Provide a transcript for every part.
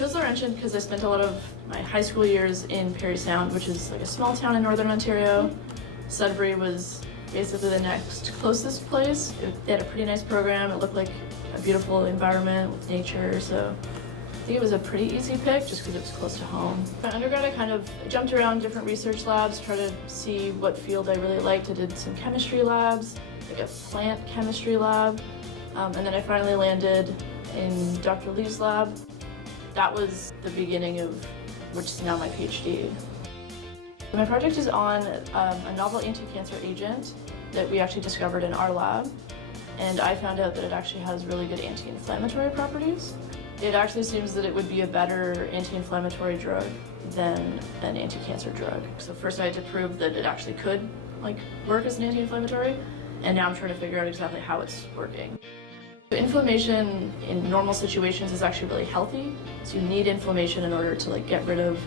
chose Laurentian because I spent a lot of my high school years in Parry Sound, which is like a small town in northern Ontario. Sudbury was basically the next closest place. They had a pretty nice program. It looked like a beautiful environment with nature, so I think it was a pretty easy pick just because it was close to home. My undergrad, I kind of jumped around different research labs, tried to see what field I really liked. I did some chemistry labs, like a plant chemistry lab, and then I finally landed in Dr. Lee's lab. That was the beginning of which is now my Ph.D. My project is on a novel anti-cancer agent that we actually discovered in our lab, and I found out that it actually has really good anti-inflammatory properties. It actually seems that it would be a better anti-inflammatory drug than an anti-cancer drug. So first I had to prove that it actually could work as an anti-inflammatory, and now I'm trying to figure out exactly how it's working. Inflammation in normal situations is actually really healthy, so you need inflammation in order to get rid of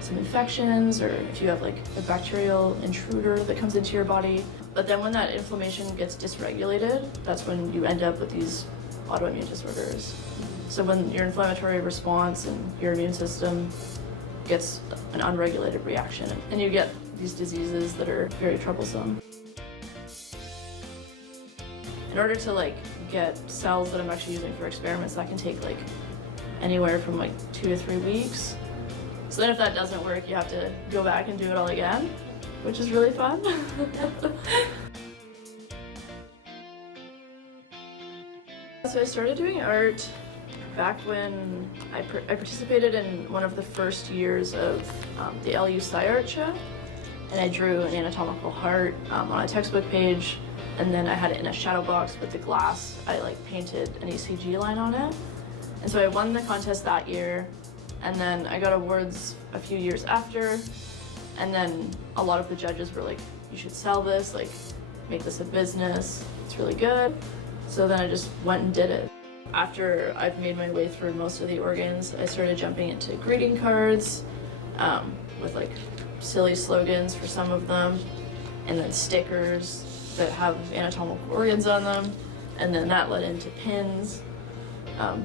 some infections, or if you have a bacterial intruder that comes into your body. But then when that inflammation gets dysregulated, that's when you end up with these autoimmune disorders. So when your inflammatory response and your immune system gets an unregulated reaction, and you get these diseases that are very troublesome. In order to get cells that I'm actually using for experiments, that can take anywhere from 2 to 3 weeks. So then if that doesn't work, you have to go back and do it all again, which is really fun. So I started doing art back when I participated in one of the first years of the LU Sci Art show, and I drew an anatomical heart on a textbook page, and then I had it in a shadow box with the glass. I painted an ECG line on it, and so I won the contest that year, and then I got awards a few years after, and then a lot of the judges were like, you should sell this, make this a business, it's really good. So then I just went and did it. After I've made my way through most of the organs, I started jumping into greeting cards with silly slogans for some of them, and then stickers that have anatomical organs on them, and then that led into pins, a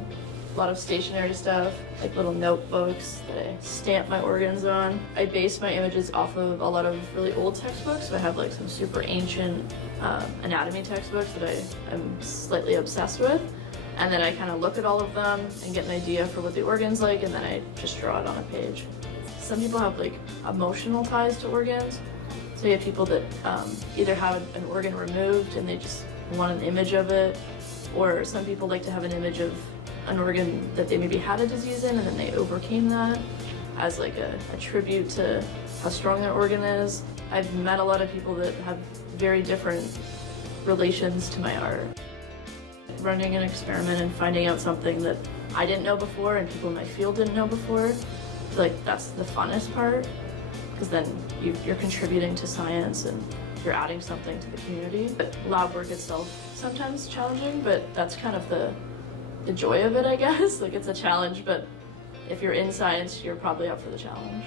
lot of stationery stuff, little notebooks that I stamp my organs on. I base my images off of a lot of really old textbooks, so I have some super ancient anatomy textbooks that I'm slightly obsessed with, and then I kind of look at all of them and get an idea for what the organ's like, and then I just draw it on a page. Some people have emotional ties to organs. So you have people that either have an organ removed and they just want an image of it, or some people like to have an image of an organ that they maybe had a disease in and then they overcame that as a tribute to how strong their organ is. I've met a lot of people that have very different relations to my art. Running an experiment and finding out something that I didn't know before and people in my field didn't know before, that's the funnest part. Because then you're contributing to science and you're adding something to the community. But lab work itself sometimes challenging, but that's kind of the joy of it, I guess. It's a challenge, but if you're in science, you're probably up for the challenge.